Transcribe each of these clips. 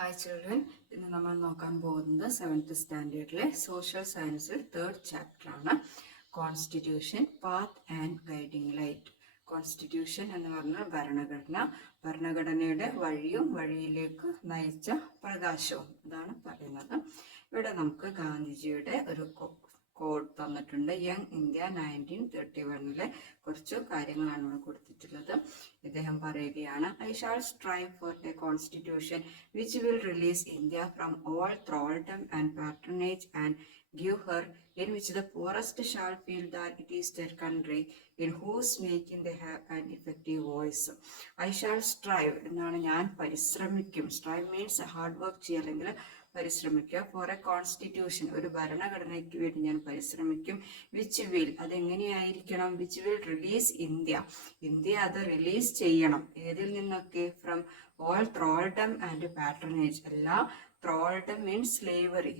Hi children, ഇന്ന് നമ്മൾ നോക്കാൻ പോകുന്നത് 7th സ്റ്റാൻഡേർഡിലെ സോഷ്യൽ സയൻസിൽ 3rd ചാപ്റ്ററാണ് constitution, path and guiding light. Constitution എന്ന് പറഞ്ഞാൽ ഭരണഘടനയുടെ വഴിയിലേക്ക് നയിച്ച പ്രകാശവും അതാണ് പറയുന്നത്. ഇവിടെ നമുക്ക് ഗാന്ധിജിയുടെ ഒരു കോഡ് തന്നിട്ടുണ്ട്. യങ് ഇന്ത്യ 1931 കുറച്ച് കാര്യങ്ങളാണ് ഇവിടെ കൊടുത്തിട്ടുള്ളത്. ഇദ്ദേഹം പറയുകയാണ്, I shawl strive four A constitution which will release India from all thraldom and patronage and give her, in which the poorest shall feel that it is their country, in whose making they have an effective voice. I shall strive എന്നാണ്, ഞാൻ പരിശ്രമിക്കും. Strive means hard work ചെയ്യുക അല്ലെങ്കിൽ പരിശ്രമിക്കുക. Four A constitution, ഒരു ഭരണഘടനയ്ക്ക് വേണ്ടി ഞാൻ പരിശ്രമിക്കും. വിച്ച് വിൽ, അതെങ്ങനെയായിരിക്കണം? വിച്ച് വിൽ റിലീസ് ഇന്ത്യ അത് റിലീസ് ചെയ്യണം. ഏതിൽ നിന്നൊക്കെ? From all thraldom and patronage, എല്ലാ ത്രോൾഡം മീൻസ് സ്ലേവറി,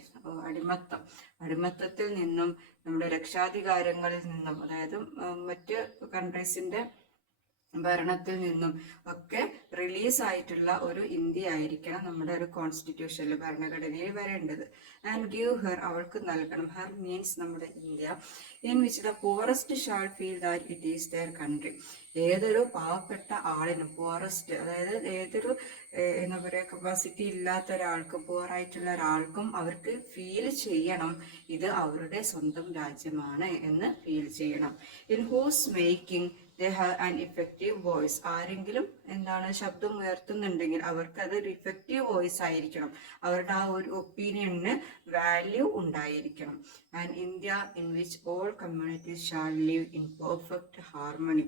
അടിമത്തത്തിൽ നിന്നും, നമ്മുടെ രക്ഷാധികാരങ്ങളിൽ നിന്നും, അതായത് മറ്റ് കൺട്രീസിന്റെ ഭരണത്തിൽ നിന്നും ഒക്കെ റിലീസ് ആയിട്ടുള്ള ഒരു ഇന്ത്യ ആയിരിക്കണം നമ്മുടെ ഒരു കോൺസ്റ്റിറ്റ്യൂഷനിൽ, ഭരണഘടനയിൽ വരേണ്ടത്. ആൻഡ് ഗീവ് ഹെർ, അവൾക്ക് നൽകണം. ഹെർ മീൻസ് നമ്മുടെ India. In which the poorest shall feel that it is their country, ഏതൊരു പാവപ്പെട്ട ആളിനും, പോറസ്റ്റ് അതായത് ഏതൊരു എന്താ പറയുക, കപ്പാസിറ്റി ഇല്ലാത്ത ഒരാൾക്കും, പുവറായിട്ടുള്ള ഒരാൾക്കും അവർക്ക് ഫീൽ ചെയ്യണം ഇത് അവരുടെ സ്വന്തം രാജ്യമാണ് എന്ന് ഫീൽ ചെയ്യണം. In whose making they have an effective voice, ആരെങ്കിലും ശബ്ദം ഉയർത്തുന്നുണ്ടെങ്കിൽ അവർക്ക് അത് ഒരു ഇഫക്റ്റീവ് വോയിസ് ആയിരിക്കണം, അവരുടെ ആ ഒരു ഒപ്പീനിയന് വാല്യൂ ഉണ്ടായിരിക്കണം. And India in which all communities shall live in perfect harmony,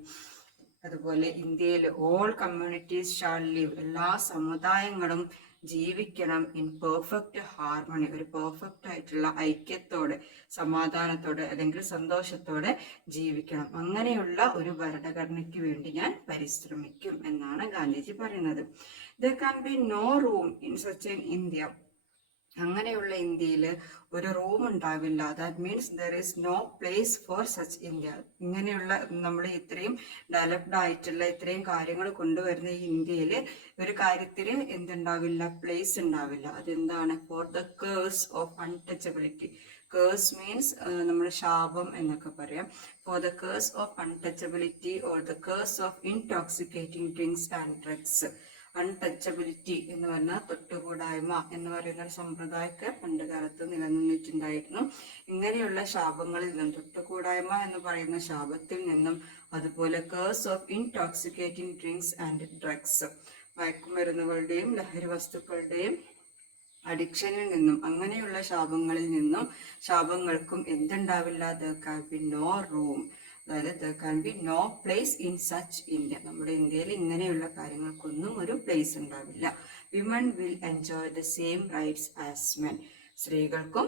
അതുപോലെ ഇന്ത്യയിൽ ഓൾ കമ്മ്യൂണിറ്റീസ് ഷാൾ ലിവ്, എല്ലാ സമുദായങ്ങളും ജീവിക്കണം ഇൻ പെർഫെക്റ്റ് ഹാർമണി, ഒരു പെർഫെക്റ്റ് ആയിട്ടുള്ള ഐക്യത്തോടെ, സമാധാനത്തോടെ അല്ലെങ്കിൽ സന്തോഷത്തോടെ ജീവിക്കണം. അങ്ങനെയുള്ള ഒരു ഭരണഘടനയ്ക്ക് വേണ്ടി ഞാൻ പരിശ്രമിക്കും എന്നാണ് ഗാന്ധിജി പറയുന്നത്. There can be no room in such an India, അങ്ങനെയുള്ള ഇന്ത്യയിൽ ഒരു റൂം ഉണ്ടാവില്ല. That means there is no place for such India. ഇങ്ങനെയുള്ള നമ്മൾ ഇത്രയും ഡെവലപ്ഡ് ആയിട്ടുള്ള ഇത്രയും കാര്യങ്ങൾ കൊണ്ടുവരുന്ന ഈ ഇന്ത്യയിൽ ഒരു കാര്യത്തിന് എന്തുണ്ടാവില്ല? പ്ലേസ് ഉണ്ടാവില്ല. അതെന്താണ്? For the curse of untouchability. Curse means നമ്മൾ ശാപം എന്നൊക്കെ പറയാം. For the curse of untouchability or the curse of intoxicating drinks and drugs. Untouchability എന്ന് പറഞ്ഞാൽ തൊട്ടുകൂടായ്മ എന്ന് പറയുന്ന ഒരു സമ്പ്രദായമൊക്കെ പണ്ട് കാലത്ത് നിലനിന്നിട്ടുണ്ടായിരുന്നു. ഇങ്ങനെയുള്ള ശാപങ്ങളിൽ നിന്നും, തൊട്ടുകൂടായ്മ എന്ന് പറയുന്ന ശാപത്തിൽ നിന്നും, അതുപോലെ curse of intoxicating drinks and drugs, മയക്കുമരുന്നുകളുടെയും ലഹരി വസ്തുക്കളുടെയും അഡിക്ഷനിൽ നിന്നും, അങ്ങനെയുള്ള ശാപങ്ങളിൽ നിന്നും, ശാപങ്ങൾക്കും എന്തുണ്ടാവില്ല? there can be no room, അതായത് there can be no place in such India. നമ്മുടെ ഇന്ത്യയിൽ ഇങ്ങനെയുള്ള കാര്യങ്ങൾക്കൊന്നും ഒരു പ്ലേസ് ഉണ്ടാവില്ല. Women will enjoy the same rights as men, സ്ത്രീകൾക്കും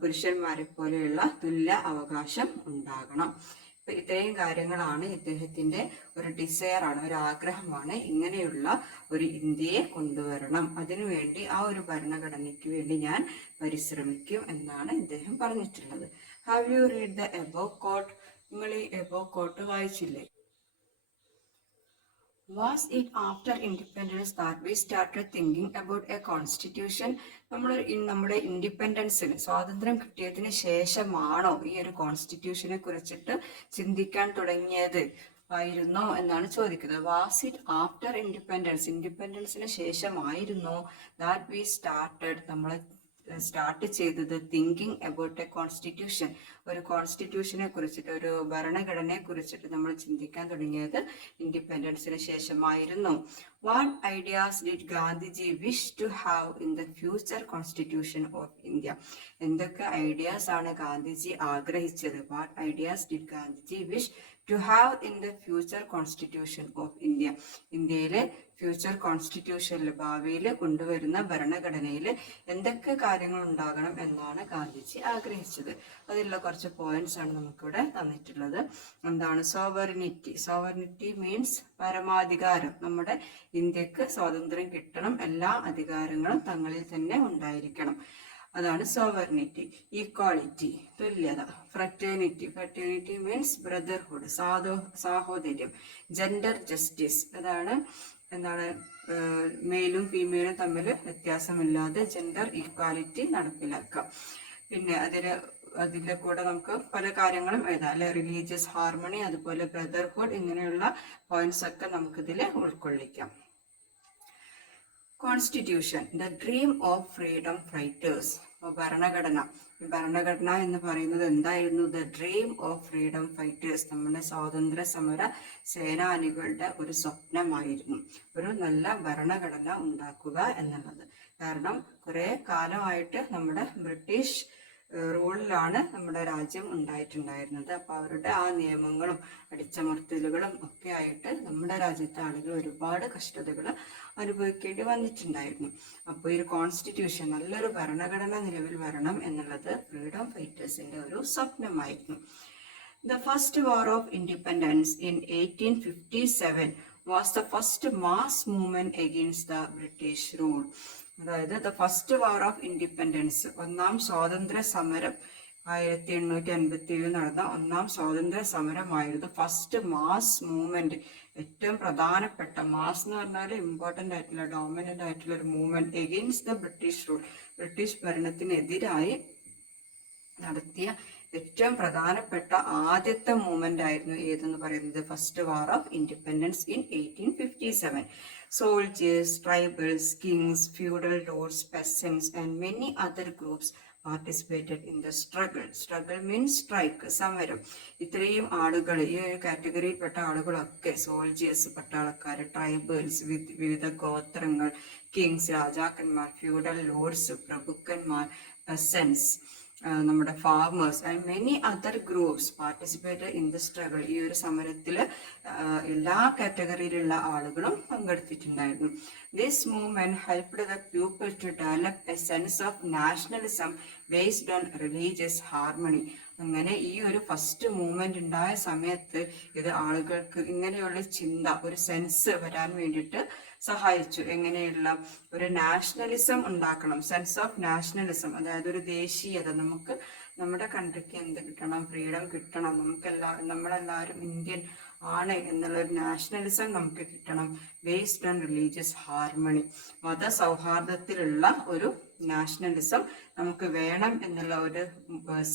പുരുഷന്മാരെ പോലെയുള്ള തുല്യ അവകാശം ഉണ്ടാകണം. ഇപ്പൊ ഇത്രയും കാര്യങ്ങളാണ് ഇദ്ദേഹത്തിന്റെ ഒരു ഡിസയർ ആണ്, ഒരു ആഗ്രഹമാണ്. ഇങ്ങനെയുള്ള ഒരു ഇന്ത്യയെ കൊണ്ടുവരണം, അതിനുവേണ്ടി ആ ഒരു ഭരണഘടനയ്ക്ക് വേണ്ടി ഞാൻ പരിശ്രമിക്കും എന്നാണ് ഇദ്ദേഹം പറഞ്ഞിട്ടുള്ളത്. Have you read the above quote? നിങ്ങൾ ഈ എബോവ് കോട്ട് വായിച്ചില്ലേ? Was it after independence that we started thinking about a constitution? നമ്മുടെ ഇൻഡിപെൻഡൻസിന്, സ്വാതന്ത്ര്യം കിട്ടിയതിന് ശേഷമാണോ ഈ ഒരു കോൺസ്റ്റിറ്റ്യൂഷനെ കുറിച്ചിട്ട് ചിന്തിക്കാൻ തുടങ്ങിയത് ആയിരുന്നോ എന്നാണ് ചോദിക്കുന്നത്. വാസ് ഇറ്റ് ആഫ്റ്റർ ഇൻഡിപെൻഡൻസിന് ശേഷമായിരുന്നോ ദാറ്റ് വി സ്റ്റാർട്ടഡ്, നമ്മൾ സ്റ്റാർട്ട് ചെയ്തത് തിങ്കിങ് അബൌട്ട് എ കോൺസ്റ്റിറ്റ്യൂഷൻ, ഒരു കോൺസ്റ്റിറ്റ്യൂഷനെ കുറിച്ചിട്ട്, ഒരു ഭരണഘടനയെ കുറിച്ചിട്ട് നമ്മൾ ചിന്തിക്കാൻ തുടങ്ങിയത് ഇൻഡിപെൻഡൻസിന് ശേഷമായിരുന്നു. What ideas did Gandhiji wish to have in the future constitution of India? എന്തൊക്കെ ഐഡിയാസ് ആണ് ഗാന്ധിജി ആഗ്രഹിച്ചത്? What ideas did Gandhiji wish to have in the future constitution of India? ഇന്ത്യയിലെ ഫ്യൂച്ചർ കോൺസ്റ്റിറ്റ്യൂഷനിൽ, ഭാവിയിൽ കൊണ്ടുവരുന്ന ഭരണഘടനയിൽ എന്തൊക്കെ കാര്യങ്ങൾ ഉണ്ടാകണം എന്നാണ് ഗാന്ധിജി ആഗ്രഹിച്ചത്. അതിലുള്ള കുറച്ച് പോയിന്റ്സ് ആണ് നമുക്കിവിടെ തന്നിട്ടുള്ളത്. എന്താണ് സോവറിനിറ്റി? സോവറിനിറ്റി മീൻസ് പരമാധികാരം. നമ്മുടെ ഇന്ത്യക്ക് സ്വാതന്ത്ര്യം കിട്ടണം, എല്ലാ അധികാരങ്ങളും തങ്ങളിൽ തന്നെ ഉണ്ടായിരിക്കണം, അതാണ് സോവറിനിറ്റി. ഈക്വാളിറ്റി, തുല്യത. ഫ്രറ്റേണിറ്റി മീൻസ് ബ്രദർഹുഡ്, സാഹോദര്യം. ജെൻഡർ ജസ്റ്റിസ്, അതാണ് എന്താണ് മെയിലും ഫീമെയിലും തമ്മിൽ വ്യത്യാസമില്ലാതെ ജെൻഡർ ഈക്വാലിറ്റി നടപ്പിലാക്കാം. പിന്നെ അതിൻ്റെ കൂടെ നമുക്ക് പല കാര്യങ്ങളും എഴുതാം അല്ലെ. റിലീജിയസ് ഹാർമണി, അതുപോലെ ബ്രദർഹുഡ്, ഇങ്ങനെയുള്ള പോയിന്റ്സ് ഒക്കെ നമുക്കിതിൽ ഉൾക്കൊള്ളിക്കാം. Constitution, the dream of freedom fighters. ഭരണഘടന എന്ന് പറയുന്നത് എന്തായിരുന്നു? The dream of freedom fighters, നമ്മുടെ സ്വാതന്ത്ര്യ സമര സേനാനികളുടെ ഒരു സ്വപ്നമായിരുന്നു ഒരു നല്ല ഭരണഘടന ഉണ്ടാക്കുക എന്നുള്ളത്. കാരണം കുറെ കാലമായിട്ട് നമ്മുടെ ബ്രിട്ടീഷ് റൂളിലാണ് നമ്മുടെ രാജ്യം ഉണ്ടായിട്ടുണ്ടായിരുന്നത്. അപ്പോൾ അവരുടെ ആ നിയമങ്ങളും അടിച്ചമർത്തലുകളും ഒക്കെ ആയിട്ട് നമ്മുടെ രാജ്യത്തെ ആളുകൾ ഒരുപാട് കഷ്ടതകൾ അനുഭവിക്കേണ്ടി വന്നിട്ടുണ്ടായിരുന്നു. അപ്പോൾ ഈ ഒരു കോൺസ്റ്റിറ്റ്യൂഷൻ, നല്ലൊരു ഭരണഘടന നിലവിൽ വരണം എന്നുള്ളത് ഫ്രീഡം ഫൈറ്റേഴ്സിന്റെ ഒരു സ്വപ്നമായിരുന്നു. The first war of independence in 1857 was the first mass movement against the British rule. അതായത് the first war of independence, ഒന്നാം സ്വാതന്ത്ര്യ സമരം 1857 നടന്ന ഒന്നാം സ്വാതന്ത്ര്യ സമരമായിരുന്നു ഫസ്റ്റ് മാസ് മൂവ്മെന്റ്. ഏറ്റവും പ്രധാനപ്പെട്ട, മാസ് എന്ന് പറഞ്ഞാൽ ഇമ്പോർട്ടൻ്റ് ആയിട്ടുള്ള, ഡോമിനൻ്റ് ആയിട്ടുള്ള ഒരു movement against the British rule, British ഭരണത്തിനെതിരായി നടത്തിയ ഏറ്റവും പ്രധാനപ്പെട്ട ആദ്യത്തെ മൂവ്മെന്റ് ആയിരുന്നു ഏതെന്ന് പറയുന്നത് first war of independence in 1857. Soldiers, tribals, kings, feudal lords, peasants and many other groups participated in the struggle. Struggle means strike, സമരം. ഇത്രയും ആളുകൾ, ഈ ഒരു കാറ്റഗറിയിൽപ്പെട്ട ആളുകളൊക്കെ, സോൾജിയേഴ്സ് പട്ടാളക്കാർ, ട്രൈബൽസ് വിവിധ ഗോത്രങ്ങൾ, കിങ്സ് രാജാക്കന്മാർ, ഫ്യൂഡൽ ലോർഡ്സ് പ്രഭുക്കന്മാർ, പെസൻസ് നമ്മുടെ farmers and many other groups participated in the struggle. ഈ ഒരു സമരത്തിൽ എല്ലാ കാറ്റഗറിയിലുള്ള ആളുകളും പങ്കെടുത്തിട്ടുണ്ടായിരുന്നു. This movement helped the people to develop a sense of nationalism based on religious harmony. അങ്ങനെ ഈ ഒരു ഫസ്റ്റ് മൂവ്മെന്റ് ഉണ്ടായ സമയത്ത് ഇത് ആളുകൾക്ക് ഇങ്ങനെയുള്ള ചിന്ത, ഒരു സെൻസ് വരാൻ വേണ്ടിയിട്ട് സഹായിച്ചു. എങ്ങനെയുള്ള ഒരു നാഷണലിസം ഉണ്ടാക്കണം, സെൻസ് ഓഫ് നാഷണലിസം, അതായത് ഒരു ദേശീയത. നമുക്ക് നമ്മുടെ കൺട്രിക്ക് എന്ത് കിട്ടണം? ഫ്രീഡം കിട്ടണം, നമ്മളെല്ലാവരും ഇന്ത്യൻ ആണ് എന്നുള്ള ഒരു നാഷണലിസം നമുക്ക് കിട്ടണം. ബേസ്ഡ് ഓൺ റിലീജിയസ് ഹാർമണി, മതസൗഹാർദ്ദത്തിലുള്ള ഒരു നാഷണലിസം നമുക്ക് വേണം എന്നുള്ള ഒരു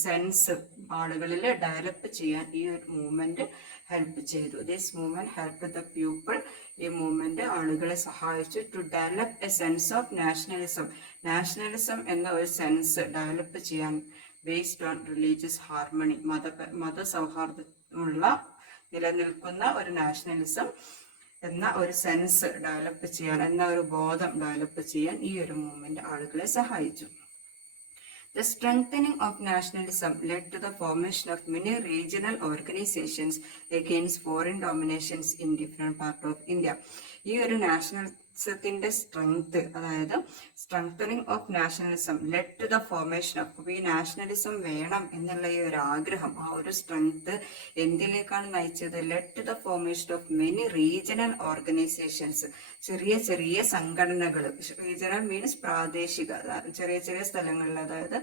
സെൻസ് ആളുകളിൽ ഡെവലപ്പ് ചെയ്യാൻ ഈ ഒരു മൂവ്മെന്റ് ഹെൽപ്പ് ചെയ്തു. This movement help the people, ഈ മൂവ്മെന്റ് ആളുകളെ സഹായിച്ചു to develop a sense of nationalism, nationalism എന്ന ഒരു സെൻസ് ഡെവലപ്പ് ചെയ്യാൻ. ബേസ്ഡ് ഓൺ റിലീജിയസ് ഹാർമണി, മതസൗഹാർദ്ദമുള്ള നിലനിൽക്കുന്ന ഒരു നാഷണലിസം എന്ന ഒരു സെൻസ് ഡെവലപ്പ് ചെയ്യാൻ, എന്ന ഒരു ബോധം ഡെവലപ്പ് ചെയ്യാൻ ഈ ഒരു മൂവ്മെന്റ് ആളുകളെ സഹായിച്ചു. The strengthening of nationalism led to the formation of many regional organizations against foreign dominations in different parts of India. ഈ ഒരു നാഷണലിസത്തിന്റെ സ്ട്രെങ്ത്, അതായത് strengthening of nationalism led to the formation of, ഈ നാഷണലിസം വേണം എന്നുള്ള ഈ ഒരു ആഗ്രഹം, ആ ഒരു സ്ട്രെങ്ത് എന്തിലേക്കാണ് നയിച്ചത്? Led to the formation of many regional organisations, ചെറിയ ചെറിയ സംഘടനകൾ. റീജിയണൽ മീൻസ് പ്രാദേശിക, ചെറിയ ചെറിയ സ്ഥലങ്ങളിൽ, അതായത്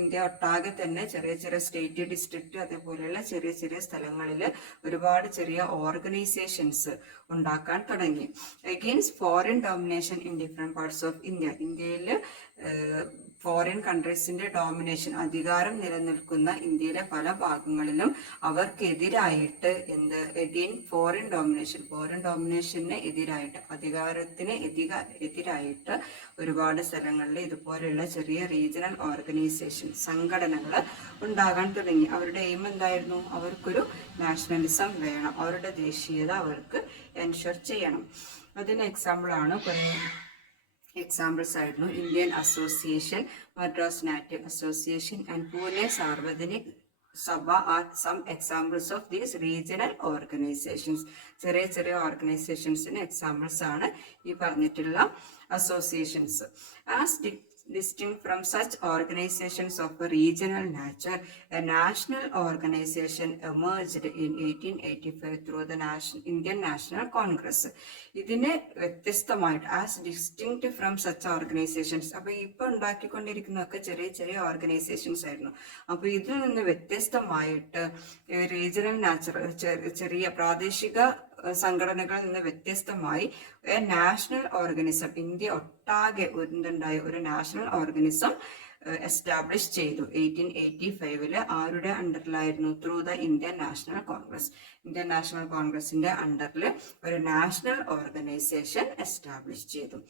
ഇന്ത്യ ഒട്ടാകെ തന്നെ ചെറിയ ചെറിയ സ്റ്റേറ്റ്, ഡിസ്ട്രിക്റ്റ്, അതേപോലെയുള്ള ചെറിയ ചെറിയ സ്ഥലങ്ങളിൽ ഒരുപാട് ചെറിയ ഓർഗനൈസേഷൻസ് ഉണ്ടാക്കാൻ തുടങ്ങി. Against foreign domination in different parts of India, ഇന്ത്യയിൽ ഫോറിൻ കൺട്രീസിന്റെ ഡോമിനേഷൻ, അധികാരം നിലനിൽക്കുന്ന ഇന്ത്യയിലെ പല ഭാഗങ്ങളിലും അവർക്കെതിരായിട്ട് ഫോറിൻ ഡോമിനേഷന് എതിരായിട്ട്, അധികാരത്തിന് എതിരായിട്ട് ഒരുപാട് സ്ഥലങ്ങളിൽ ഇതുപോലെയുള്ള ചെറിയ റീജിയണൽ ഓർഗനൈസേഷൻ, സംഘടനകൾ ഉണ്ടാകാൻ തുടങ്ങി. അവരുടെ എയിം എന്തായിരുന്നു? അവർക്കൊരു നാഷണലിസം വേണം, അവരുടെ ദേശീയത അവർക്ക് എൻഷുർ ചെയ്യണം. അതിന് എക്സാമ്പിളാണ്, കുറേ എക്സാമ്പിൾസ് ആയിരുന്നു Indian association, Madras native association and Pune Sarvajanik Sabha are some examples of these regional organisations. ചെറിയ ചെറിയ ഓർഗനൈസേഷൻസിന് എക്സാമ്പിൾസ് ആണ് ഈ പറഞ്ഞിട്ടുള്ള associations. As distinct from such organizations of a regional nature, a national organization emerged in 1885 through the Indian National Congress. ഇതിനെ വ്യത്യസ്തമായിട്ട്, as distinct from such organisations, അപ്പൊ ഇപ്പൊ ഉണ്ടാക്കിക്കൊണ്ടിരിക്കുന്നതൊക്കെ ചെറിയ ചെറിയ ഓർഗനൈസേഷൻസ് ആയിരുന്നു. അപ്പൊ ഇതിൽ നിന്ന് വ്യത്യസ്തമായിട്ട് റീജിയണൽ നാച്ചർ, ചെറിയ പ്രാദേശിക സംഘടനകളിൽ നിന്ന് വ്യത്യസ്തമായി നാഷണൽ ഓർഗനിസം, ഇന്ത്യ ഒട്ടാകെ എന്തുണ്ടായി, ഒരു നാഷണൽ ഓർഗനിസം എസ്റ്റാബ്ലിഷ് ചെയ്തു 1885 ആരുടെ അണ്ടറിലായിരുന്നു? Through the Indian National Congress. Indian National കോൺഗ്രസിന്റെ അണ്ടറിൽ ഒരു നാഷണൽ ഓർഗനൈസേഷൻ എസ്റ്റാബ്ലിഷ് ചെയ്തു.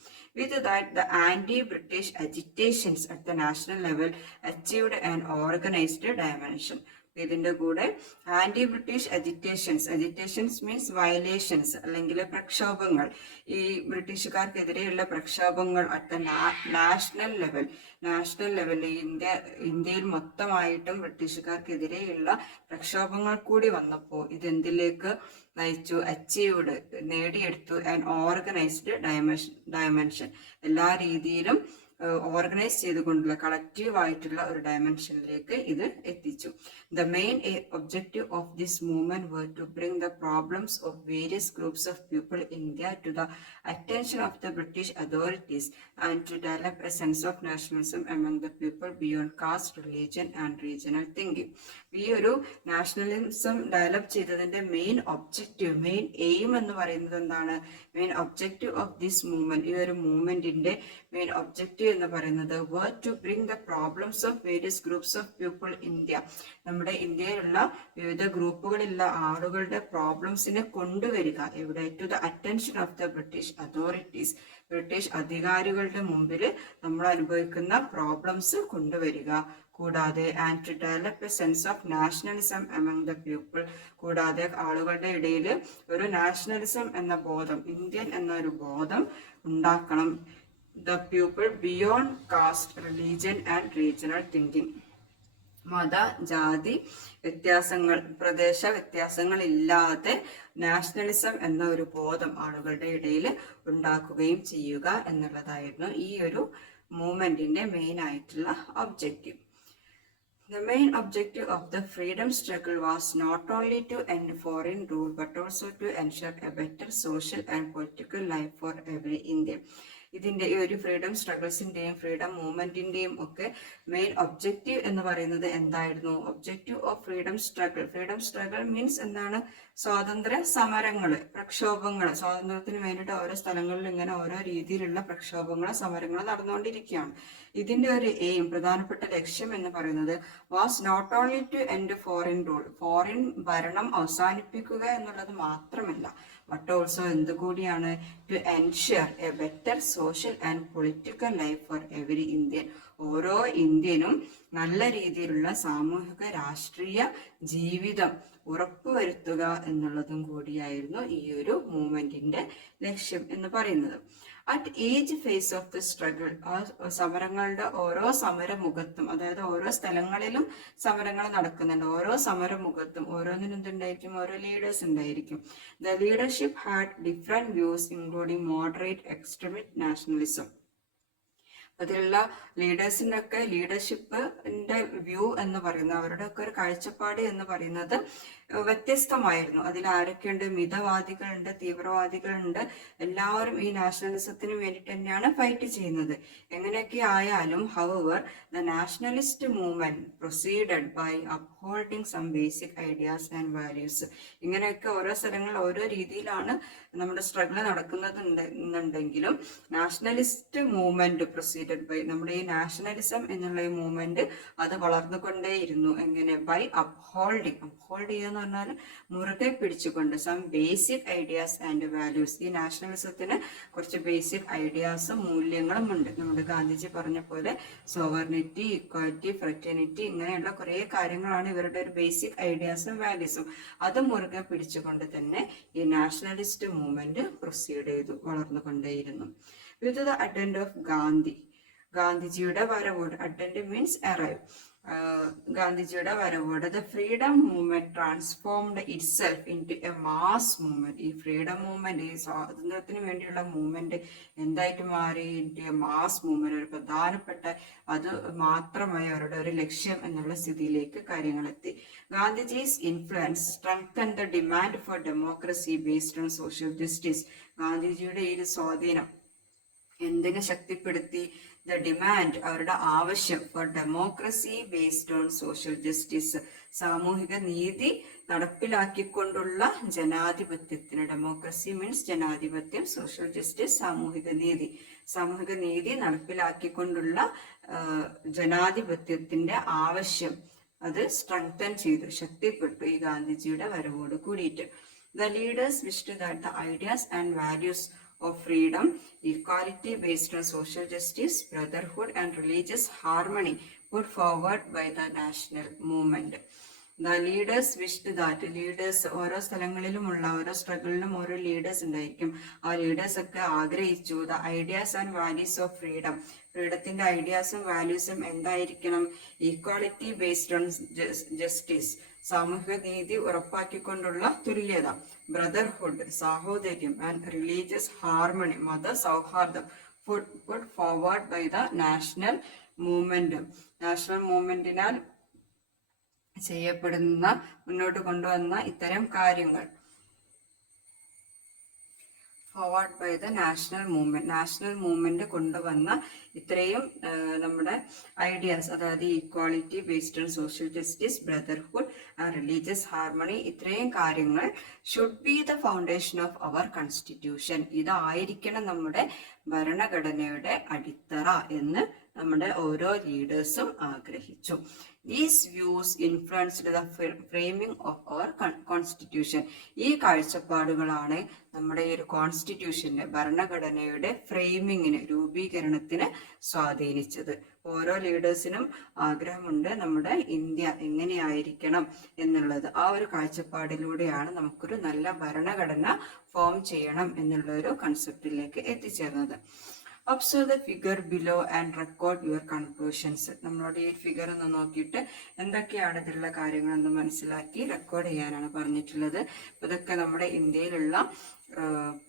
With that the anti British agitations at the national level achieved an organised dimension. ഇതിന്റെ കൂടെ anti British agitations means violations അല്ലെങ്കിൽ പ്രക്ഷോഭങ്ങൾ, ഈ ബ്രിട്ടീഷുകാർക്കെതിരെയുള്ള പ്രക്ഷോഭങ്ങൾ അറ്റ് ദ നാഷണൽ ലെവലിൽ ഇന്ത്യയിൽ മൊത്തമായിട്ടും ബ്രിട്ടീഷുകാർക്കെതിരെയുള്ള പ്രക്ഷോഭങ്ങൾ കൂടി വന്നപ്പോൾ ഇതെന്തിലേക്ക് നയിച്ചു? അച്ചീവ്ഡ്, നേടിയെടുത്തു ആൻ ഓർഗനൈസ്ഡ് ഡയമെൻഷൻ, എല്ലാ രീതിയിലും ഓർഗനൈസ് ചെയ്തുകൊണ്ടുള്ള കളക്റ്റീവ് ആയിട്ടുള്ള ഒരു ഡയമെൻഷനിലേക്ക് ഇത് എത്തിച്ചു. The main objective of this movement were to bring the problems of various groups of people in India to the attention of the British authorities and to develop a sense of nationalism among the people beyond caste, religion and regional thinking. ഈ ഒരു nationalism develop ചെയ്തതിന്റെ main objective, main aim എന്ന് പറയുന്നത് എന്താണ്? Main objective of this movement, ഈ ഒരു മൂവ്മെന്റിന്റെ main objective എന്ന് പറയുന്നത് were to bring the problems of various groups of people in India. നമ്മുടെ ഇന്ത്യയിലുള്ള വിവിധ ഗ്രൂപ്പുകളിലുള്ള ആളുകളുടെ പ്രോബ്ലംസിനെ കൊണ്ടുവരിക എവിടെ? To the attention of the British authorities, British അധികാരികളുടെ മുമ്പിൽ നമ്മൾ അനുഭവിക്കുന്ന പ്രോബ്ലംസ് കൊണ്ടുവരിക. കൂടാതെ and to develop a sense of nationalism among the people, കൂടാതെ ആളുകളുടെ ഇടയിൽ ഒരു നാഷണലിസം എന്ന ബോധം, ഇന്ത്യൻ എന്നൊരു ബോധം ഉണ്ടാക്കണം. The people beyond caste, religion and regional thinking. മത, ജാതി വ്യത്യാസങ്ങൾ, പ്രദേശ വ്യത്യാസങ്ങൾ ഇല്ലാതെ നാഷണലിസം എന്ന ഒരു ബോധം ആളുകളുടെ ഇടയിൽ ഉണ്ടാക്കുകയും ചെയ്യുക എന്നുള്ളതായിരുന്നു ഈ ഒരു മൂവ്മെന്റിന്റെ മെയിൻ ആയിട്ടുള്ള objective. The main objective of the freedom struggle was not only to end foreign rule but also to ensure a better social and political life for every Indian. ഇതിന്റെ ഈ ഒരു ഫ്രീഡം സ്ട്രഗിൾസിന്റെയും ഫ്രീഡം മൂവ്മെന്റിന്റെയും ഒക്കെ main objective എന്ന് പറയുന്നത് എന്തായിരുന്നു? Objective of freedom struggle means എന്താണ്? സ്വാതന്ത്ര്യ സമരങ്ങള്, പ്രക്ഷോഭങ്ങൾ, സ്വാതന്ത്ര്യത്തിന് വേണ്ടിയിട്ട് ഓരോ സ്ഥലങ്ങളിലും ഇങ്ങനെ ഓരോ രീതിയിലുള്ള പ്രക്ഷോഭങ്ങൾ, സമരങ്ങൾ നടന്നുകൊണ്ടിരിക്കുകയാണ്. ഇതിന്റെ ഒരു എയിം, പ്രധാനപ്പെട്ട ലക്ഷ്യം എന്ന് പറയുന്നത് was not only to end foreign rule, foreign ഭരണം അവസാനിപ്പിക്കുക എന്നുള്ളത് മാത്രമല്ല, ബട്ട് ഓൾസോ എന്തുകൂടിയാണ്? To ensure a better social and political life for every Indian. ഓരോ ഇന്ത്യനും നല്ല രീതിയിലുള്ള സാമൂഹിക രാഷ്ട്രീയ ജീവിതം ഉറപ്പുവരുത്തുക എന്നുള്ളതും കൂടിയായിരുന്നു ഈ ഒരു മൂവ്മെന്റിന്റെ ലക്ഷ്യം എന്ന് പറയുന്നത്. At each phase of the struggle, ആ സമരങ്ങളുടെ ഓരോ സമരമുഖത്തും, അതായത് ഓരോ സ്ഥലങ്ങളിലും സമരങ്ങൾ നടക്കുന്നുണ്ട്, ഓരോ സമരമുഖത്തും ഓരോന്നിനും എന്തുണ്ടായിരിക്കും? ഓരോ ലീഡേഴ്സ് ഉണ്ടായിരിക്കും. The leadership had different views including moderate, extremist, nationalism. അതിലുള്ള ലീഡേഴ്സിന്റെ ഒക്കെ ലീഡർഷിപ്പിന്റെ വ്യൂ എന്ന് പറയുന്നത്, അവരുടെ ഒക്കെ ഒരു കാഴ്ചപ്പാട് എന്ന് പറയുന്നത് വ്യത്യസ്തമായിരുന്നു. അതിൽ ആരൊക്കെയുണ്ട്? മിതവാദികളുണ്ട്, തീവ്രവാദികളുണ്ട്. എല്ലാവരും ഈ നാഷണലിസത്തിന് വേണ്ടിയിട്ട് തന്നെയാണ് ഫൈറ്റ് ചെയ്യുന്നത്. എങ്ങനെയൊക്കെ ആയാലും however the nationalist movement proceeded by upholding some basic ideas and values. ഇങ്ങനെയൊക്കെ ഓരോ സ്ഥലങ്ങളിൽ ഓരോ രീതിയിലാണ് നമ്മുടെ സ്ട്രഗിൾ നടക്കുന്നുണ്ടെങ്കിലും നാഷണലിസ്റ്റ് മൂവ്മെന്റ് പ്രൊസീഡഡ് ബൈ, നമ്മുടെ ഈ നാഷണലിസം എന്നുള്ള ഈ മൂവ്മെന്റ് അത് വളർന്നുകൊണ്ടേയിരുന്നു. എങ്ങനെ? ബൈ അപ്ഹോൾഡ് ചെയ്യുക എന്ന് പറഞ്ഞാൽ മുറുകെ പിടിച്ചുകൊണ്ട് some basic ideas and values. ഈ നാഷണലിസത്തിന് കുറച്ച് ബേസിക് ഐഡിയാസും മൂല്യങ്ങളും ഉണ്ട്. നമ്മുടെ ഗാന്ധിജി പറഞ്ഞ പോലെ സോവർണിറ്റി, ഇക്വാലിറ്റി, ഫ്രറ്റേണിറ്റി, ഇങ്ങനെയുള്ള കുറേ കാര്യങ്ങളാണ് ഇവരുടെ ഒരു ബേസിക് ഐഡിയാസും വാല്യൂസും. അത് മുറുകെ പിടിച്ചുകൊണ്ട് തന്നെ ഈ നാഷണലിസ്റ്റ് മൂവ്മെന്റ് പ്രൊസീഡ് ചെയ്തു, വളർന്നുകൊണ്ടേയിരുന്നു. വിത്ത് ദ അഡ്വന്റ് ഓഫ് ഗാന്ധിജിയുടെ വരവോട്, അഡ്വന്റ് മീൻസ് അറൈവ്, ഗാന്ധിജിയുടെ വരവോടെ the freedom movement transformed it self in to A mass movement. ഈ ഫ്രീഡം മൂവ്മെന്റ്, ഈ സ്വാതന്ത്ര്യത്തിന് വേണ്ടിയുള്ള മൂവ്മെന്റ് എന്തായിട്ട് മാറി? In to A mass movement, ഒരു പ്രധാനപ്പെട്ട, അത് മാത്രമായി അവരുടെ ഒരു ലക്ഷ്യം എന്നുള്ള സ്ഥിതിയിലേക്ക് കാര്യങ്ങളെത്തി. Gandhiji's influence strengthen the demand for democracy based on social justice. ഗാന്ധിജിയുടെ ഈ ഒരു സ്വാധീനം, എന്തിനെ ശക്തിപ്പെടുത്തി? ദ ഡിമാൻഡ്, അവരുടെ ആവശ്യം for democracy based on social justice, സാമൂഹിക നീതി നടപ്പിലാക്കിക്കൊണ്ടുള്ള ജനാധിപത്യത്തിന്. ഡെമോക്രസി മീൻസ് ജനാധിപത്യം, സോഷ്യൽ ജസ്റ്റിസ് സാമൂഹിക നീതി നടപ്പിലാക്കിക്കൊണ്ടുള്ള ജനാധിപത്യത്തിന്റെ ആവശ്യം അത് സ്ട്രെങ്തൻ ചെയ്തു, ശക്തിപ്പെട്ടു ഈ ഗാന്ധിജിയുടെ വരവോട് കൂടിയിട്ട്. The leaders wished that the ideas and values of freedom, equality based on social justice, brotherhood and religious harmony put forward by the national movement. The leaders wished that, leaders ഓരോ സ്ഥലങ്ങളിലുമുള്ള ഓരോ സ്ട്രഗിളിനും ഓരോ leaders ഉണ്ടായിരിക്കും. ആ leaders ഒക്കെ ആഗ്രഹിച്ചു the ideas and values of freedom, ഫ്രീഡത്തിന്റെ ഐഡിയാസും വാല്യൂസും എന്തായിരിക്കണം? ഈക്വാളിറ്റി ബേസ്ഡ് ഓൺ ജസ്റ്റിസ്, സാമൂഹിക നീതി ഉറപ്പാക്കിക്കൊണ്ടുള്ള തുല്യത, ബ്രദർഹുഡ് സാഹോദര്യം, ആൻഡ് റിലീജിയസ് ഹാർമണി മത സൗഹാർദ്ദം put forward by the national movement. National മൂവ്മെന്റിനാൽ ചെയ്യപ്പെടുന്ന, മുന്നോട്ട് കൊണ്ടുവന്ന ഇത്തരം കാര്യങ്ങൾ forward by the national movement കൊണ്ടുവന്ന ഇത്രയും നമ്മുടെ ഐഡിയാസ്, അതായത് equality based on social justice, brotherhood and religious harmony, ഇത്രയും കാര്യങ്ങൾ should be the foundation of our constitution, ഇതായിരിക്കണം നമ്മുടെ ഭരണഘടനയുടെ അടിത്തറ എന്ന് നമ്മുടെ ഓരോ ലീഡേഴ്സും ആഗ്രഹിച്ചു. These views influenced the framing of our constitution. ഈ കാഴ്ചപ്പാടുകളാണ് നമ്മുടെ ഈ ഒരു കോൺസ്റ്റിറ്റ്യൂഷന്റെ, ഭരണഘടനയുടെ ഫ്രെയിമിങ്ങിന്, രൂപീകരണത്തിന് സ്വാധീനിച്ചത്. ഓരോ ലീഡേഴ്സിനും ആഗ്രഹമുണ്ട് നമ്മുടെ ഇന്ത്യ എങ്ങനെയായിരിക്കണം എന്നുള്ളത്. ആ ഒരു കാഴ്ചപ്പാടിലൂടെയാണ് നമുക്കൊരു നല്ല ഭരണഘടന ഫോം ചെയ്യണം എന്നുള്ള ഒരു കൺസെപ്റ്റിലേക്ക് എത്തിച്ചേർന്നത്. Observe the figure below and record your conclusions. നമ്മളോട് ഈ ഫിഗർ ഒന്ന് നോക്കിയിട്ട് എന്തൊക്കെയാണ് ഇതിലുള്ള കാര്യങ്ങളെന്ന് മനസ്സിലാക്കി റെക്കോർഡ് ചെയ്യാനാണ് പറഞ്ഞിട്ടുള്ളത്. ഇതൊക്കെ നമ്മുടെ ഇന്ത്യയിലുള്ള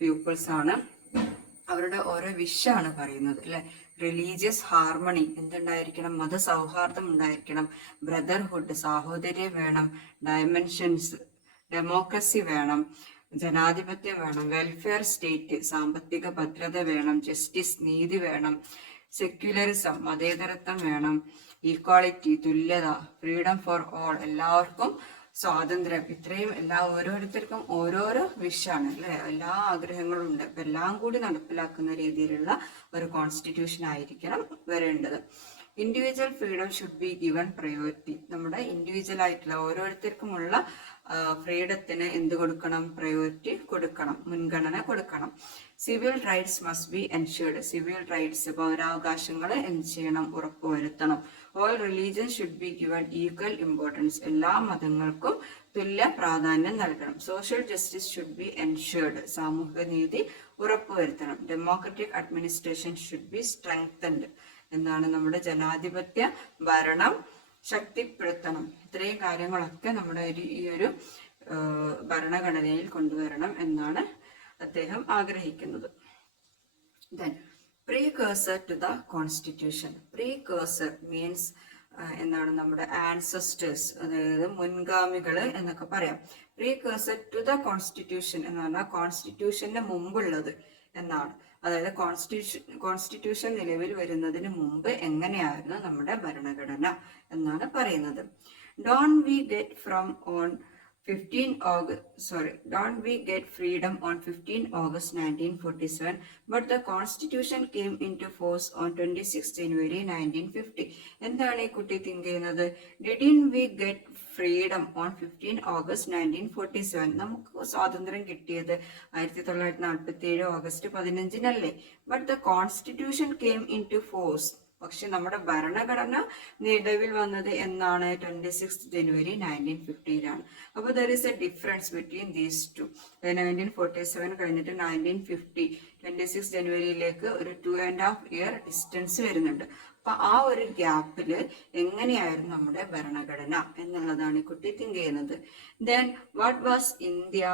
പീപ്പിൾസ് ആണ്. അവരുടെ ഓരോ വിഷാണ് പറയുന്നത് അല്ലെ. റിലീജിയസ് ഹാർമണി എന്തുണ്ടായിരിക്കണം? മതസൗഹാർദ്ദം ഉണ്ടായിരിക്കണം. ബ്രദർഹുഡ് സാഹോദര്യം വേണം. ഡയമെൻഷൻസ് ഡെമോക്രസി വേണം. ജനാധിപത്യം വേണം. വെൽഫെയർ സ്റ്റേറ്റ് സാമ്പത്തിക ഭദ്രത വേണം. ജസ്റ്റിസ് നീതി വേണം. സെക്യുലറിസം മതേതരത്വം വേണം. ഈക്വാളിറ്റി തുല്യത. ഫ്രീഡം ഫോർ ഓൾ എല്ലാവർക്കും സ്വാതന്ത്ര്യം. ഇത്രയും ഓരോരുത്തർക്കും ഓരോരോ വിഷാണ് അല്ലെ. എല്ലാ ആഗ്രഹങ്ങളും ഉണ്ട്. അപ്പൊ എല്ലാം കൂടി നടപ്പിലാക്കുന്ന രീതിയിലുള്ള ഒരു കോൺസ്റ്റിറ്റ്യൂഷൻ ആയിരിക്കണം വരേണ്ടത്. Individual freedom should be given priority. നമ്മുടെ ഇൻഡിവിജ്വൽ ആയിട്ടുള്ള ഓരോരുത്തർക്കുമുള്ള ഫ്രീഡത്തിന് എന്ത് കൊടുക്കണം? പ്രയോറിറ്റി കൊടുക്കണം, മുൻഗണന കൊടുക്കണം. Civil rights must be ensured. Civil rights പൗരാവകാശങ്ങൾ എന്ത് ചെയ്യണം? ഉറപ്പുവരുത്തണം. All religion should be given equal importance. എല്ലാ മതങ്ങൾക്കും തുല്യ പ്രാധാന്യം നൽകണം. Social justice should be ensured. സാമൂഹിക നീതി ഉറപ്പുവരുത്തണം. Democratic administration should be strengthened. എന്നാണ് നമ്മുടെ ജനാധിപത്യ ഭരണം ശക്തിപ്പെടുത്തണം. ഇത്രയും കാര്യങ്ങളൊക്കെ നമ്മുടെ ഈ ഒരു ഭരണഘടനയിൽ കൊണ്ടുവരണം എന്നാണ് അദ്ദേഹം ആഗ്രഹിക്കുന്നത്. Then precursor to the constitution. Precursor means എന്താണ്? നമ്മുടെ ആൻസസ്റ്റേഴ്സ്, അതായത് മുൻഗാമികള് എന്നൊക്കെ പറയാം. പ്രീകേഴ്സർ ടു ദ കോൺസ്റ്റിറ്റ്യൂഷൻ എന്ന് പറഞ്ഞാൽ കോൺസ്റ്റിറ്റ്യൂഷന്റെ മുമ്പുള്ളത് എന്നാണ്. അതായത് കോൺസ്റ്റിറ്റ്യൂഷൻ നിലവിൽ വരുന്നതിന് മുമ്പ് എങ്ങനെയായിരുന്നു നമ്മുടെ ഭരണഘടന എന്നാണ് പറയുന്നത്. Don't we get freedom on 15 August 1947, but the constitution came into force on 26 January 1950. എന്താണ് ഈ കുട്ടി തിങ്ക് ചെയ്യുന്നത്? Didn't we get freedom on 15 August 1947? നമുക്ക് സ്വാതന്ത്ര്യം കിട്ടിയത് 1947 ഓഗസ്റ്റ് 15-നല്ലേ? But the constitution came into force. പക്ഷെ നമ്മുടെ ഭരണഘടന നിലവിൽ വന്നത് എന്നാണ്? 26 ജനുവരി 1950-ലാണ്. അപ്പോൾ there is A difference between these two. 1947 കഴിഞ്ഞിട്ട് 1950 26 ജനുവരിയിലേക്ക് ഒരു 2.5 year ഡിസ്റ്റൻസ് വരുന്നുണ്ട്. അപ്പൊ ആ ഒരു ഗ്യാപ്പില് എങ്ങനെയായിരുന്നു നമ്മുടെ ഭരണഘടന എന്നുള്ളതാണ് ഈ കുട്ടി തിങ്ക് ചെയ്യുന്നത്. Then what was India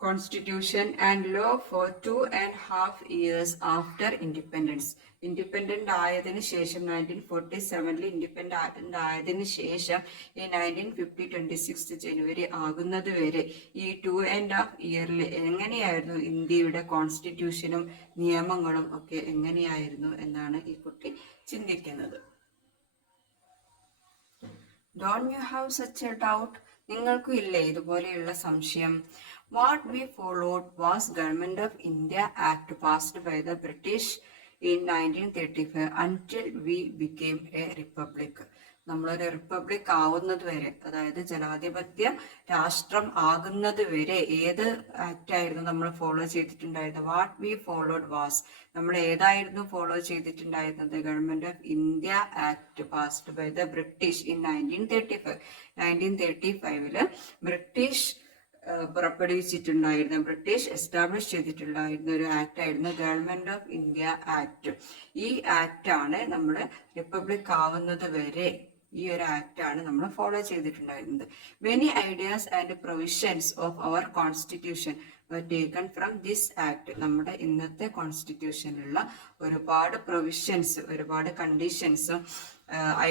Constitution and law for 2.5 years after independence. Independent ആയതിനു ശേഷം 1947 ഇൻഡിപെൻഡൻ്റ് ആയതിനു ശേഷം ഈ 1926 ജനുവരി ആകുന്നത് വരെ ഈ 2.5 ഇയറിൽ എങ്ങനെയായിരുന്നു ഇന്ത്യയുടെ കോൺസ്റ്റിറ്റ്യൂഷനും നിയമങ്ങളും ഒക്കെ എങ്ങനെയായിരുന്നു എന്നാണ് ഈ കുട്ടി ചിന്തിക്കുന്നത്. Don't you have such a doubt? നിങ്ങൾക്കും ഇല്ലേ ഇതുപോലെയുള്ള സംശയം? What we followed was Government of India Act passed by the British in 1935 until we became a republic. നമ്മളൊരു റിപ്പബ്ലിക് ആവുന്നത് വരെ, അതായത് ജനാധിപത്യ രാഷ്ട്രം ആകുന്നത് വരെ ഏത് ആക്ട് ആയിരുന്നു നമ്മൾ ഫോളോ ചെയ്തിട്ടുണ്ടായിരുന്നത്? വാട്ട് വി ഫോളോഡ് വാസ്, നമ്മൾ ഏതായിരുന്നു ഫോളോ ചെയ്തിട്ടുണ്ടായിരുന്നത്? Government of India act passed by the British in 1935. 1935 British പുറപ്പെടുവിച്ചിട്ടുണ്ടായിരുന്ന, ബ്രിട്ടീഷ് എസ്റ്റാബ്ലിഷ് ചെയ്തിട്ടുണ്ടായിരുന്ന ഒരു ആക്ട് ആയിരുന്നു ഗവൺമെന്റ് ഓഫ് ഇന്ത്യ ആക്ട്. ഈ ആക്ട് ആണ് നമ്മുടെ റിപ്പബ്ലിക് ആവുന്നത് വരെ ഈ ഒരു ആക്ട് ആണ് നമ്മൾ ഫോളോ ചെയ്തിട്ടുണ്ടായിരുന്നത്. Many ideas and provisions of our constitution were taken from this act. നമ്മുടെ ഇന്നത്തെ കോൺസ്റ്റിറ്റ്യൂഷനിലുള്ള ഒരുപാട് പ്രൊവിഷൻസ്, ഒരുപാട് കണ്ടീഷൻസും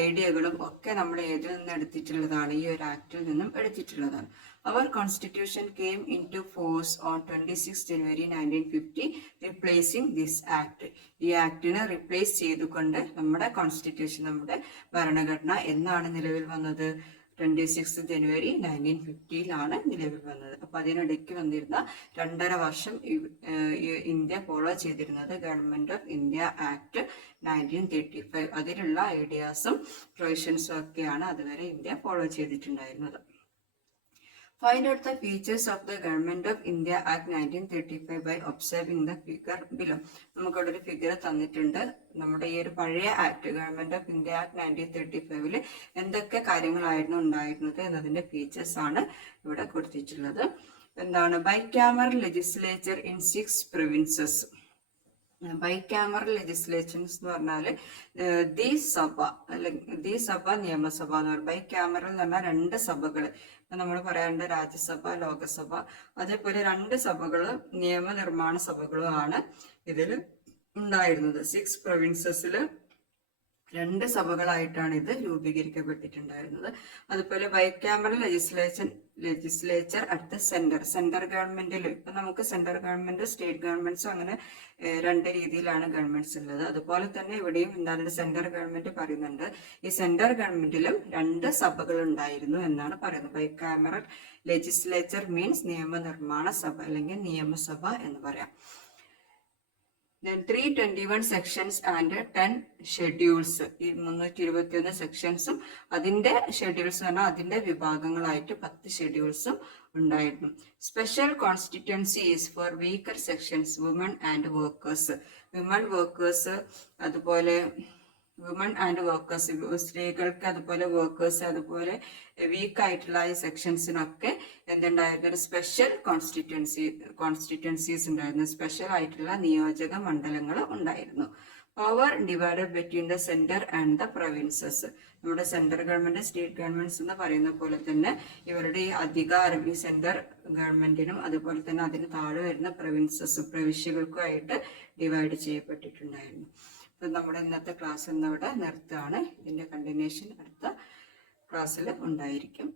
ഐഡിയകളും ഒക്കെ നമ്മൾ ഏതിൽ നിന്ന് എടുത്തിട്ടുള്ളതാണ്? ഈ ഒരു ആക്ടിൽ നിന്നും എടുത്തിട്ടുള്ളതാണ്. Our constitution came into force on 26 January 1950, replacing this act. ഈ ആക്ടിനെ റീപ്ലേസ് ചെയ്തുകൊണ്ട് നമ്മുടെ കോൺസ്റ്റിറ്റ്യൂഷൻ, നമ്മുടെ ഭരണഘടന എന്നാണ് നിലവിൽ വന്നത്? 26 ജനുവരി 1950 നിലവിൽ വന്നത്. അപ്പൊ അതിനിടയ്ക്ക് വന്നിരുന്ന 2.5 വർഷം ഇന്ത്യ ഫോളോ ചെയ്തിരുന്നത് ഗവൺമെന്റ് ഓഫ് ഇന്ത്യ ആക്ട് 1935. അതിലുള്ള ഐഡിയാസും പ്രൊവിഷൻസും ഒക്കെയാണ് അതുവരെ ഇന്ത്യ ഫോളോ ചെയ്തിട്ടുണ്ടായിരുന്നത്. Find out the features of the Government of India Act 1935 by observing the figure below. നമുക്കവിടെ ഒരു ഫിഗർ തന്നിട്ടുണ്ട്. നമ്മുടെ ഈ ഒരു പഴയ act, government of India act 1935 എന്തൊക്കെ കാര്യങ്ങളായിരുന്നു ഉണ്ടായിരുന്നത് എന്നതിന്റെ ഫീച്ചേഴ്സ് ആണ് ഇവിടെ കൊടുത്തിട്ടുള്ളത്. എന്താണ്? Bicameral legislature in 6 provinces. Bicameral legislations എന്ന് പറഞ്ഞാൽ സഭ നിയമസഭ എന്ന് പറയും. ബൈക്യാമറൽ എന്ന് പറഞ്ഞാൽ 2 സഭകൾ. നമ്മൾ പറയാറുണ്ട് രാജ്യസഭ, ലോകസഭ. അതേപോലെ 2 സഭകള്, നിയമനിർമ്മാണ സഭകളും ആണ് ഇതിൽ ഉണ്ടായിരുന്നത്. 6 provincesല് 2 സഭകളായിട്ടാണ് ഇത് രൂപീകരിക്കപ്പെട്ടിട്ടുണ്ടായിരുന്നത്. അതുപോലെ bicameral legislature at the centre ഗവൺമെന്റിൽ, ഇപ്പൊ നമുക്ക് സെൻട്രൽ ഗവൺമെന്റ്, സ്റ്റേറ്റ് ഗവൺമെന്റ്സും അങ്ങനെ 2 രീതിയിലാണ് ഗവൺമെന്റ്സ് ഉള്ളത്. അതുപോലെ തന്നെ ഇവിടെയും എന്താണ് സെൻട്രൽ ഗവൺമെന്റ് പറയുന്നുണ്ട്. ഈ സെൻട്രൽ ഗവൺമെന്റിലും 2 സഭകൾ ഉണ്ടായിരുന്നു എന്നാണ് പറയുന്നത്. ബൈക്യാമറൽ ലെജിസ്ലേച്ചർ മീൻസ് നിയമനിർമ്മാണ സഭ അല്ലെങ്കിൽ നിയമസഭ എന്ന് പറയാം. Then 321 sections and 10 schedules. ഈ 321 സെക്ഷൻസും അതിന്റെ ഷെഡ്യൂൾസ് പറഞ്ഞാൽ അതിന്റെ വിഭാഗങ്ങളായിട്ട് 10 ഷെഡ്യൂൾസും ഉണ്ടായിരുന്നു. Special constituencies for weaker sections, woman and workers. അതുപോലെ വുമൺ ആൻഡ് വർക്കേഴ്സ്, സ്ത്രീകൾക്ക്, അതുപോലെ വർക്കേഴ്സ്, അതുപോലെ വീക്ക് ആയിട്ടുള്ള ഈ സെക്ഷൻസിനൊക്കെ എന്തുണ്ടായിരുന്നു? ഒരു സ്പെഷ്യൽ കോൺസ്റ്റിറ്റ്യുവൻസീസ് ഉണ്ടായിരുന്നു. സ്പെഷ്യൽ ആയിട്ടുള്ള നിയോജക മണ്ഡലങ്ങൾ ഉണ്ടായിരുന്നു. Power divided between the centre and the provinces. നമ്മുടെ സെൻട്രൽ ഗവൺമെന്റ്, സ്റ്റേറ്റ് ഗവൺമെന്റ്സ് എന്ന് പറയുന്ന പോലെ തന്നെ ഇവരുടെ ഈ അധികാരം ഈ സെൻട്രൽ ഗവൺമെന്റിനും അതുപോലെ തന്നെ അതിന് താഴെ വരുന്ന പ്രവിശ്യകൾക്കുമായിട്ട് ഡിവൈഡ് ചെയ്യപ്പെട്ടിട്ടുണ്ടായിരുന്നു. അപ്പൊ നമ്മുടെ ഇന്നത്തെ ക്ലാസ് ഇന്നിവിടെ നിർത്തുകയാണ്. ഇതിന്റെ കണ്ടിന്യൂഷൻ അടുത്ത ക്ലാസ്സിൽ ഉണ്ടായിരിക്കും.